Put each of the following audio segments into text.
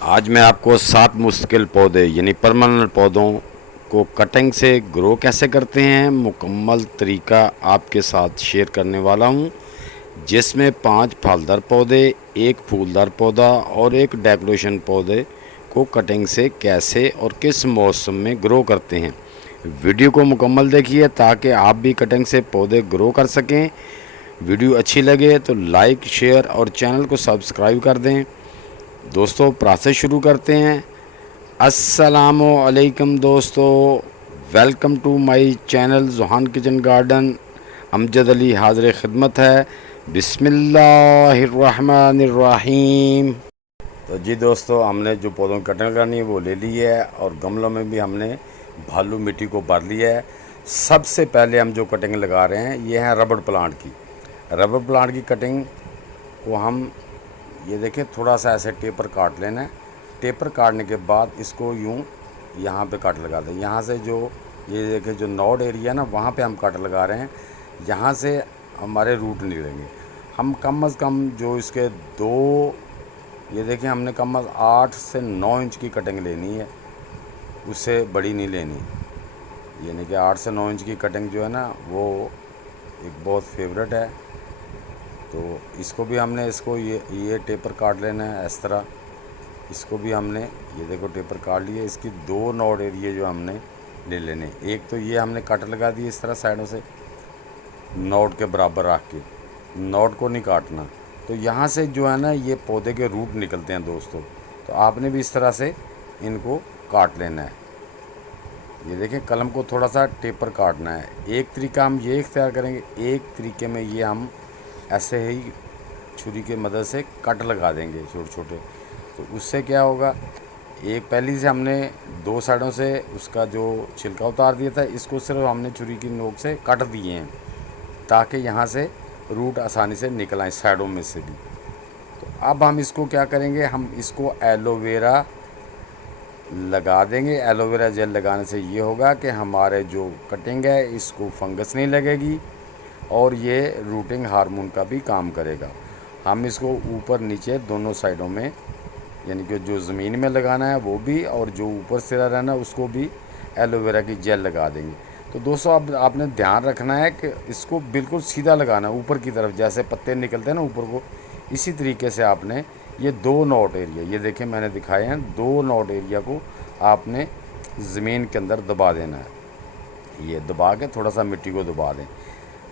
आज मैं आपको 7 मुश्किल पौधे यानी परमानेंट पौधों को कटिंग से ग्रो कैसे करते हैं मुकम्मल तरीका आपके साथ शेयर करने वाला हूं, जिसमें 5 फलदार पौधे, एक फूलदार पौधा और एक डेकोरेशन पौधे को कटिंग से कैसे और किस मौसम में ग्रो करते हैं। वीडियो को मुकम्मल देखिए ताकि आप भी कटिंग से पौधे ग्रो कर सकें। वीडियो अच्छी लगे तो लाइक, शेयर और चैनल को सब्सक्राइब कर दें। दोस्तों, प्रोसेस शुरू करते हैं। अस्सलामु अलैकुम दोस्तों, welcome to my channel Zuhan kitchen garden. Amjad Ali हाज़िर खिदमत है। बिस्मिल्लाहिर्रहमानिर्रहीम। तो जी दोस्तों, हमने जो पौधों की कटिंग करनी है वो ले ली है और गमलों में भी हमने भालू मिट्टी को भर लिया है। सबसे पहले हम जो कटिंग लगा रहे हैं ये है रबड़ प्लांट की। रबड़ प्लांट की कटिंग को हम ये देखें, थोड़ा सा ऐसे टेपर काट लेना है। टेपर काटने के बाद इसको यूं यहाँ पे कट लगा दें। यहाँ से जो ये देखें जो नोड एरिया ना, वहाँ पे हम कट लगा रहे हैं। यहाँ से हमारे रूट निकलेंगे। हम कम अज़ कम जो इसके दो, ये देखें हमने कम अज़ 8 से 9 इंच की कटिंग लेनी है, उससे बड़ी नहीं लेनी। यानी कि 8 से 9 इंच की कटिंग जो है ना वो एक बहुत फेवरेट है। तो इसको भी हमने ये टेपर काट लेना है इस तरह। इसको भी हमने ये देखो टेपर काट लिया। इसकी दो नोड एरिया जो हमने ले लेने। एक तो ये हमने कट लगा दिए इस तरह साइडों से नोड के बराबर रख के, नोड को नहीं काटना। तो यहाँ से जो है ना ये पौधे के रूट निकलते हैं दोस्तों। तो आपने भी इस तरह से इनको काट लेना है। ये देखें, कलम को थोड़ा सा टेपर काटना है। एक तरीका हम ये इख्तियार करेंगे, एक तरीके में ये हम ऐसे ही छुरी की मदद से कट लगा देंगे छोटे छोटे। तो उससे क्या होगा, एक पहली से हमने दो साइडों से उसका जो छिलका उतार दिया था, इसको सिर्फ हमने छुरी की नोक से काट दिए हैं ताकि यहाँ से रूट आसानी से निकल आए साइडों में से भी। तो अब हम इसको क्या करेंगे, हम इसको एलोवेरा लगा देंगे। एलोवेरा जेल लगाने से ये होगा कि हमारे जो कटिंग है इसको फंगस नहीं लगेगी और ये रूटिंग हार्मोन का भी काम करेगा। हम इसको ऊपर नीचे दोनों साइडों में, यानी कि जो ज़मीन में लगाना है वो भी और जो ऊपर सिरा रहना है उसको भी एलोवेरा की जेल लगा देंगे। तो दोस्तों, अब आपने ध्यान रखना है कि इसको बिल्कुल सीधा लगाना है ऊपर की तरफ, जैसे पत्ते निकलते हैं ना ऊपर को, इसी तरीके से आपने ये दो नोट एरिया, ये देखें मैंने दिखाए हैं, दो नोट एरिया को आपने ज़मीन के अंदर दबा देना है। ये दबा के थोड़ा सा मिट्टी को दबा दें।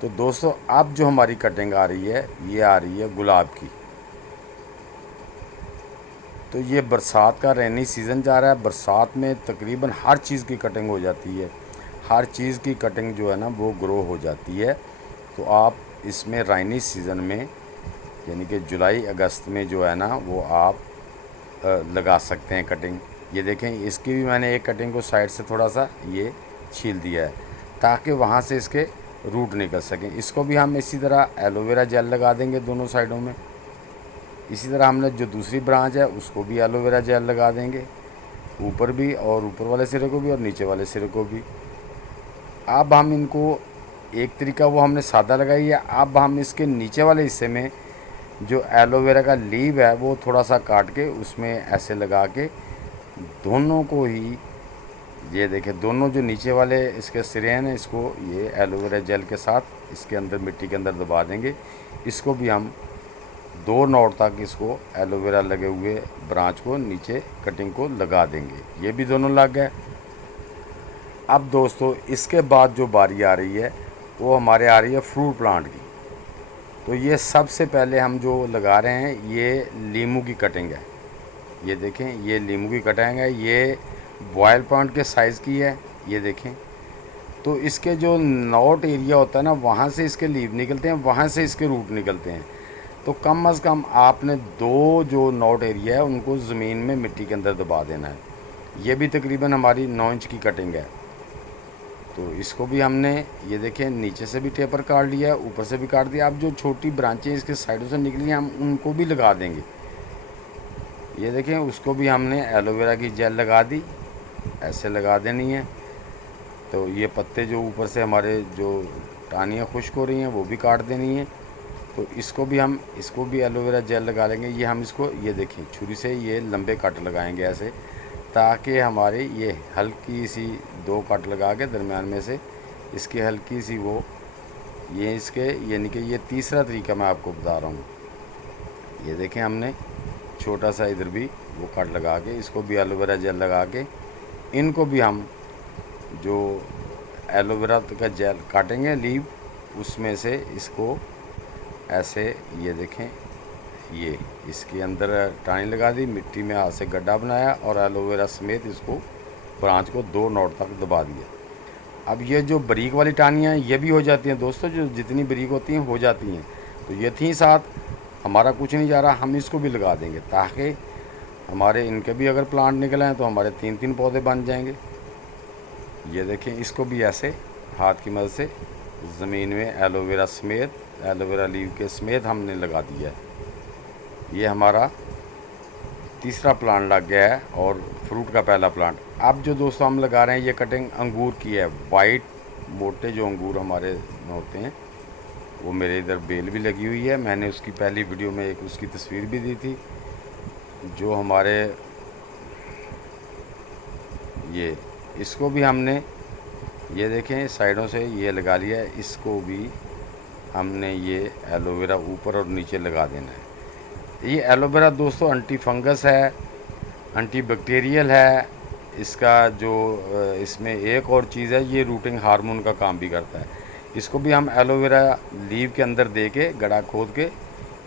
तो दोस्तों, अब जो हमारी कटिंग आ रही है ये आ रही है गुलाब की। तो ये बरसात का रेनी सीज़न जा रहा है। बरसात में तकरीबन हर चीज़ की कटिंग हो जाती है, हर चीज़ की कटिंग जो है ना वो ग्रो हो जाती है। तो आप इसमें रेनी सीज़न में यानी कि जुलाई अगस्त में जो है ना वो आप लगा सकते हैं कटिंग। ये देखें, इसकी भी मैंने एक कटिंग को साइड से थोड़ा सा ये छील दिया है ताकि वहाँ से इसके रूट निकल सकें। इसको भी हम इसी तरह एलोवेरा जेल लगा देंगे दोनों साइडों में। इसी तरह हमने जो दूसरी ब्रांच है उसको भी एलोवेरा जेल लगा देंगे, ऊपर भी और ऊपर वाले सिरे को भी और नीचे वाले सिरे को भी। अब हम इनको, एक तरीका वो हमने सादा लगाई है। अब हम इसके नीचे वाले हिस्से में जो एलोवेरा का लीव है वो थोड़ा सा काट के उसमें ऐसे लगा के दोनों को ही, ये देखें दोनों जो नीचे वाले इसके सिरे हैं ना, इसको ये एलोवेरा जेल के साथ इसके अंदर मिट्टी के अंदर दबा देंगे। इसको भी हम दो नोट तक इसको एलोवेरा लगे हुए ब्रांच को नीचे कटिंग को लगा देंगे। ये भी दोनों लग गए। अब दोस्तों, इसके बाद जो बारी आ रही है वो हमारे आ रही है फ्रूट प्लांट की। तो ये सबसे पहले हम जो लगा रहे हैं ये लीमू की कटिंग है। ये देखें, ये लीमू की कटिंग है। ये बॉयल पॉइंट के साइज़ की है। ये देखें, तो इसके जो नोट एरिया होता है ना वहाँ से इसके लीव निकलते हैं, वहाँ से इसके रूट निकलते हैं। तो कम अज़ कम आपने दो जो नोट एरिया है उनको ज़मीन में मिट्टी के अंदर दबा देना है। ये भी तकरीबन हमारी 9 इंच की कटिंग है। तो इसको भी हमने, ये देखें, नीचे से भी टेपर काट लिया है, ऊपर से भी काट दिया। अब जो छोटी ब्रांचें इसके साइडों से निकली हैं हम उनको भी लगा देंगे। ये देखें, उसको भी हमने एलोवेरा की जेल लगा दी, ऐसे लगा देनी है। तो ये पत्ते जो ऊपर से हमारे जो टाहनियाँ खुश्क हो रही हैं वो भी काट देनी है। तो इसको भी एलोवेरा जेल लगा लेंगे। ये हम इसको, ये देखिए छुरी से ये लंबे कट लगाएंगे ऐसे, ताकि हमारे ये हल्की सी 2 कट लगा के दरमियान में से इसकी हल्की सी वो, ये इसके, यानी कि ये तीसरा तरीका मैं आपको बता रहा हूँ। ये देखें हमने छोटा सा इधर भी वो कट लगा के, इसको भी एलोवेरा जेल लगा के, इनको भी हम जो एलोवेरा का जेल काटेंगे लीव, उसमें से इसको ऐसे, ये देखें, ये इसके अंदर टानी लगा दी, मिट्टी में हाथ से गड्ढा बनाया और एलोवेरा समेत इसको ब्रांच को 2 नॉट तक दबा दिया। अब ये जो बारीक वाली टानियाँ ये भी हो जाती हैं दोस्तों, जो जितनी बारीक होती हैं हो जाती हैं। तो ये थी साथ, हमारा कुछ नहीं जा रहा, हम इसको भी लगा देंगे ताकि हमारे इनके भी अगर प्लांट निकले हैं तो हमारे 3-3 पौधे बन जाएंगे। ये देखें, इसको भी ऐसे हाथ की मदद से ज़मीन में एलोवेरा समेत, एलोवेरा लीव के समेत हमने लगा दिया है। ये हमारा तीसरा प्लांट लग गया है और फ्रूट का पहला प्लांट। अब जो दोस्तों हम लगा रहे हैं, ये कटिंग अंगूर की है। वाइट मोटे जो अंगूर हमारे में होते हैं, वो मेरे इधर बेल भी लगी हुई है। मैंने उसकी पहली वीडियो में एक उसकी तस्वीर भी दी थी। जो हमारे ये, इसको भी हमने, ये देखें साइडों से ये लगा लिया है। इसको भी हमने ये एलोवेरा ऊपर और नीचे लगा देना है। ये एलोवेरा दोस्तों एंटी फंगस है, एंटी बैक्टीरियल है। इसका जो इसमें एक और चीज़ है, ये रूटिंग हार्मोन का काम भी करता है। इसको भी हम एलोवेरा लीव के अंदर दे के, गड्ढा खोद के,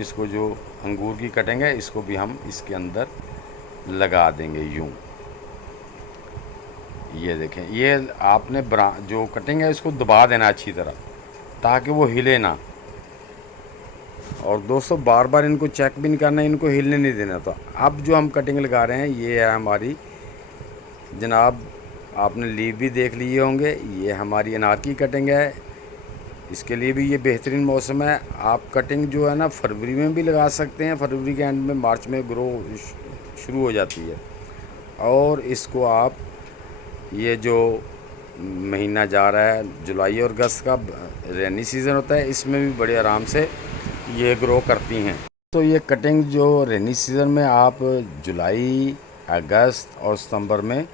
इसको जो अंगूर की कटेंगे, इसको भी हम इसके अंदर लगा देंगे यूँ। ये देखें, ये आपने जो कटेंगे इसको दबा देना अच्छी तरह, ताकि वो हिले ना। और दोस्तों बार बार इनको चेक भी नहीं करना, इनको हिलने नहीं देना। तो अब जो हम कटिंग लगा रहे हैं, ये है हमारी जनाब, आपने लीव भी देख लिए होंगे, ये हमारी अनार की कटिंग है। इसके लिए भी ये बेहतरीन मौसम है। आप कटिंग जो है ना फरवरी में भी लगा सकते हैं, फरवरी के एंड में, मार्च में ग्रो शुरू हो जाती है। और इसको आप, ये जो महीना जा रहा है जुलाई और अगस्त का रेनी सीज़न होता है, इसमें भी बड़े आराम से ये ग्रो करती हैं। तो ये कटिंग जो रेनी सीज़न में आप जुलाई, अगस्त और सितंबर में,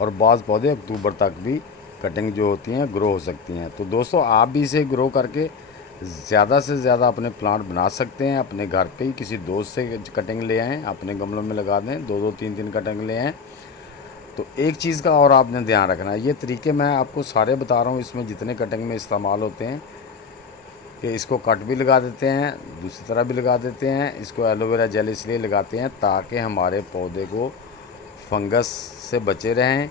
और बाज़ पौधे अक्टूबर तक भी कटिंग जो होती हैं ग्रो हो सकती हैं। तो दोस्तों आप भी इसे ग्रो करके ज़्यादा से ज़्यादा अपने प्लांट बना सकते हैं। अपने घर पे ही किसी दोस्त से कटिंग ले आएँ, अपने गमलों में लगा दें, 2-2 3-3 कटिंग ले आएँ। तो एक चीज़ का और आपने ध्यान रखना है, ये तरीके मैं आपको सारे बता रहा हूँ, इसमें जितने कटिंग में इस्तेमाल होते हैं, कि इसको कट भी लगा देते हैं, दूसरी तरह भी लगा देते हैं। इसको एलोवेरा जेल इसलिए लगाते हैं ताकि हमारे पौधे को फंगस से बचे रहें।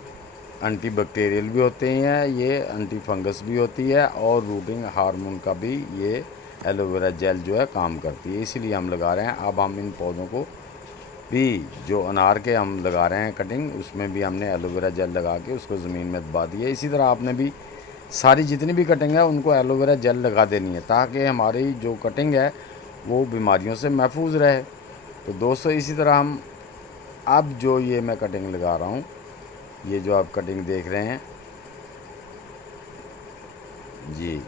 एंटी बैक्टीरियल भी होते हैं, ये एंटी फंगस भी होती है, और रूटिंग हार्मोन का भी ये एलोवेरा जेल जो है काम करती है, इसीलिए हम लगा रहे हैं। अब हम इन पौधों को भी, जो अनार के हम लगा रहे हैं कटिंग, उसमें भी हमने एलोवेरा जेल लगा के उसको ज़मीन में दबा दिया। इसी तरह आपने भी सारी जितनी भी कटिंग है उनको एलोवेरा जेल लगा देनी है, ताकि हमारी जो कटिंग है वो बीमारियों से महफूज रहे। तो दोस्तों इसी तरह हम, अब जो ये मैं कटिंग लगा रहा हूँ, ये जो आप कटिंग देख रहे हैं जी,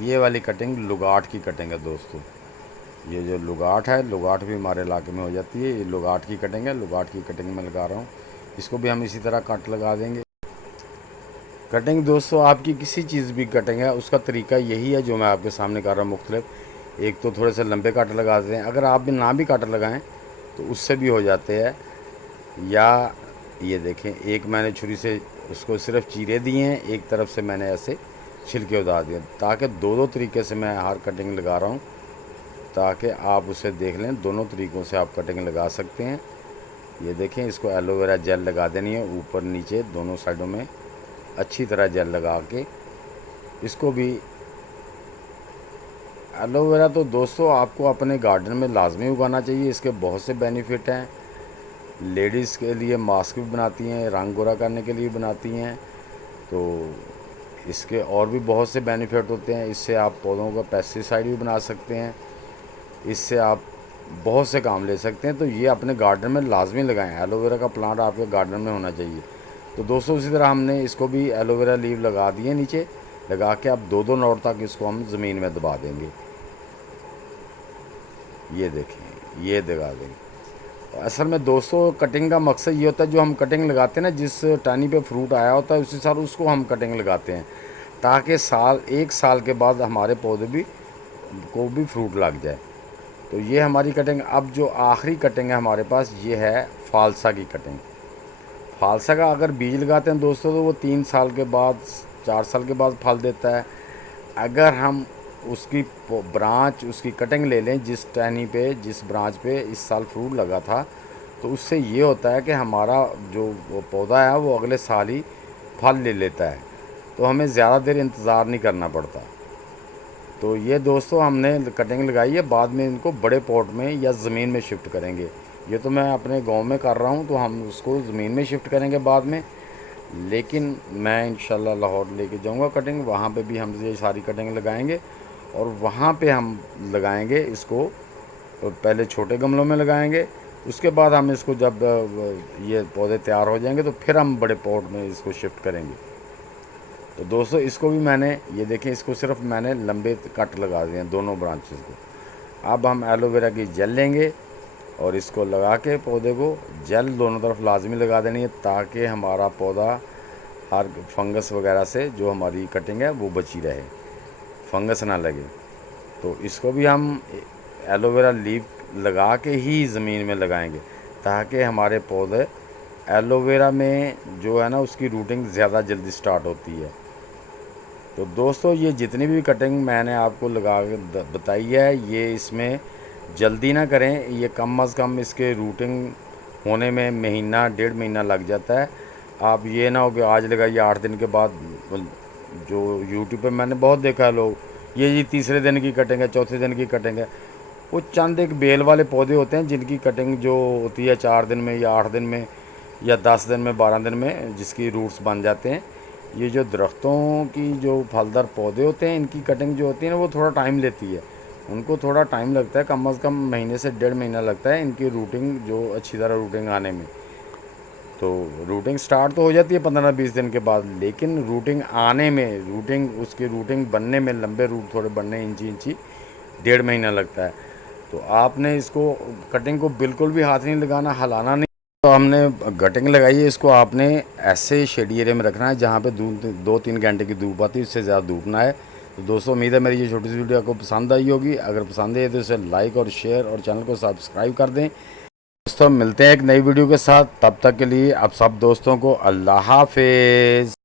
ये वाली कटिंग लुगाट की कटिंग है दोस्तों। ये जो लुगाट है, लुगाट भी हमारे इलाके में हो जाती है। ये लुगाट की कटिंग है, लुगाट की कटिंग में लगा रहा हूँ। इसको भी हम इसी तरह कट लगा देंगे। कटिंग दोस्तों आपकी किसी चीज़ भी कटिंग है, उसका तरीका यही है जो मैं आपके सामने कर रहा हूँ मुख्तलिफ। एक तो थोड़े से लंबे कट लगा देते हैं, अगर आप भी ना भी कट लगाएं तो उससे भी हो जाते हैं। या ये देखें, एक मैंने छुरी से उसको सिर्फ चीरे दिए हैं, एक तरफ से मैंने ऐसे छिलके उतार दिए, ताकि 2-2 तरीके से मैं हर कटिंग लगा रहा हूँ, ताकि आप उसे देख लें। दोनों तरीक़ों से आप कटिंग लगा सकते हैं। ये देखें, इसको एलोवेरा जेल लगा देनी है ऊपर नीचे दोनों साइडों में, अच्छी तरह जेल लगा के। इसको भी एलोवेरा तो दोस्तों आपको अपने गार्डन में लाजमी उगाना चाहिए। इसके बहुत से बेनिफिट हैं। लेडीज़ के लिए मास्क भी बनाती हैं, रंग गोरा करने के लिए बनाती हैं। तो इसके और भी बहुत से बेनिफिट होते हैं। इससे आप पौधों का पेस्टिसाइड भी बना सकते हैं, इससे आप बहुत से काम ले सकते हैं। तो ये अपने गार्डन में लाजमी लगाएं। एलोवेरा का प्लांट आपके गार्डन में होना चाहिए। तो दोस्तों इसी तरह हमने इसको भी एलोवेरा लीव लगा दिए नीचे, लगा के अब 2-2 नोट तक इसको हम ज़मीन में दबा देंगे। ये देखें, ये दबा देंगे। तो असल में दोस्तों कटिंग का मकसद ये होता है, जो हम कटिंग लगाते हैं ना, जिस टहनी पे फ्रूट आया होता है उसी साल उसको हम कटिंग लगाते हैं, ताकि 1 साल के बाद हमारे पौधे को भी फ्रूट लग जाए। तो ये हमारी कटिंग। अब जो आखिरी कटिंग है हमारे पास, ये है फालसा की कटिंग। फालसा का अगर बीज लगाते हैं दोस्तों तो वो 3 साल के बाद, 4 साल के बाद फल देता है। अगर हम उसकी ब्रांच, उसकी कटिंग ले लें जिस टहनी पे, जिस ब्रांच पे इस साल फ्रूट लगा था, तो उससे ये होता है कि हमारा जो वो पौधा है वो अगले साल ही फल ले लेता है, तो हमें ज़्यादा देर इंतज़ार नहीं करना पड़ता। तो ये दोस्तों हमने कटिंग लगाई है, बाद में इनको बड़े पॉट में या ज़मीन में शिफ्ट करेंगे। ये तो मैं अपने गांव में कर रहा हूँ, तो हम उसको ज़मीन में शिफ्ट करेंगे बाद में। लेकिन मैं इंशाल्लाह लाहौर लेके जाऊँगा कटिंग, वहाँ पे भी हम ये सारी कटिंग लगाएंगे और वहाँ पे हम लगाएंगे इसको। पहले छोटे गमलों में लगाएंगे, उसके बाद हम इसको जब ये पौधे तैयार हो जाएंगे तो फिर हम बड़े पॉट में इसको शिफ्ट करेंगे। तो दोस्तों इसको भी मैंने, ये देखें, इसको सिर्फ मैंने लंबे कट लगा दिए हैं दोनों ब्रांचेस को। अब हम एलोवेरा की जेल लेंगे और इसको लगा के पौधे को, जेल दोनों तरफ लाजमी लगा देनी है, ताकि हमारा पौधा हर फंगस वगैरह से, जो हमारी कटिंग है वो बची रहे, फंगस ना लगे। तो इसको भी हम एलोवेरा लीफ लगा के ही ज़मीन में लगाएंगे, ताकि हमारे पौधे, एलोवेरा में जो है ना उसकी रूटिंग ज़्यादा जल्दी स्टार्ट होती है। तो दोस्तों ये जितनी भी कटिंग मैंने आपको लगा के बताई है, ये इसमें जल्दी ना करें। ये कम अज़ कम इसके रूटिंग होने में महीना 1.5 महीना लग जाता है। आप ये ना हो कि आज लगाइए 8 दिन के बाद, जो यूट्यूब पे मैंने बहुत देखा है लोग, ये जी तीसरे दिन की कटिंग है, चौथे दिन की कटिंग है। वो चंद एक बेल वाले पौधे होते हैं जिनकी कटिंग जो होती है 4 दिन में या 8 दिन में या 10 दिन में, 12 दिन में, जिसकी रूट्स बन जाते हैं। ये जो दरख्तों की जो फलदार पौधे होते हैं, इनकी कटिंग जो होती है ना वो थोड़ा टाइम लेती है, उनको थोड़ा टाइम लगता है, कम अज़ कम महीने से 1.5 महीना लगता है इनकी रूटिंग, जो अच्छी तरह रूटिंग आने में। तो रूटिंग स्टार्ट तो हो जाती है 15-20 दिन के बाद, लेकिन रूटिंग आने में, उसकी रूटिंग बनने में, लंबे रूट थोड़े बनने, इंची इंची 1.5 महीना लगता है। तो आपने इसको कटिंग को बिल्कुल भी हाथ नहीं लगाना, हिलाना नहीं। तो हमने कटिंग लगाई है, इसको आपने ऐसे शेडी एरिया में रखना है जहाँ पे 2-3 घंटे की धूप आती है, उससे ज़्यादा धूप ना है। तो दोस्तों उम्मीद है मेरी ये छोटी सी वीडियो आपको पसंद आई होगी। अगर पसंद आई तो इसे लाइक और शेयर और चैनल को सब्सक्राइब कर दें। दोस्तों मिलते हैं एक नई वीडियो के साथ, तब तक के लिए आप सब दोस्तों को अल्लाह हाफिज़।